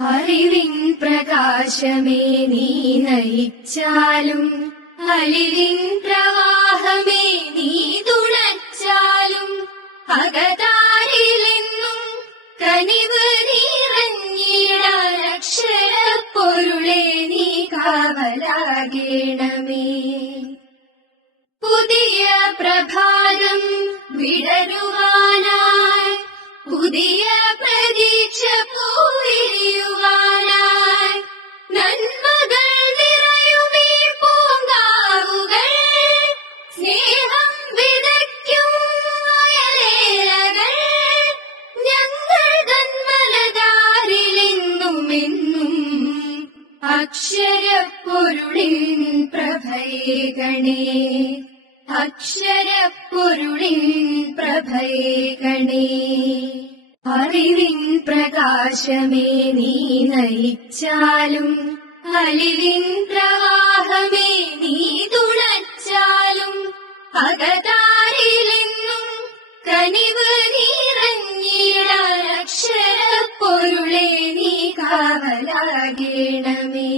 അറിവിൻ പ്രകാശമേ നീ നയിച്ചാലും അലിവിൻ പ്രവാഹമേ നീ തുണച്ചാലും അകതാരിലെന്നും കനിവ് നിറഞ്ഞിടാൻ അക്ഷരപ്പൊരുളെ നീ കാവലാകേണമേ. പുതിയ പ്രഭാതം വിടരുവാനായി പുതിയ അക്ഷരപ്പൊരുളിൻ പ്രഭയേകണേ അക്ഷരപ്പൊരുളിൻ പ്രഭയേകണേ അറിവിൻ പ്രകാശമേ നീ നയിച്ചാലും അലിവിൻ പ്രവാഹമേ നീ തുണച്ചാലും അകതാരിലെന്നും കനിവ് നിറഞ്ഞിടാൻ காவலாகிடமே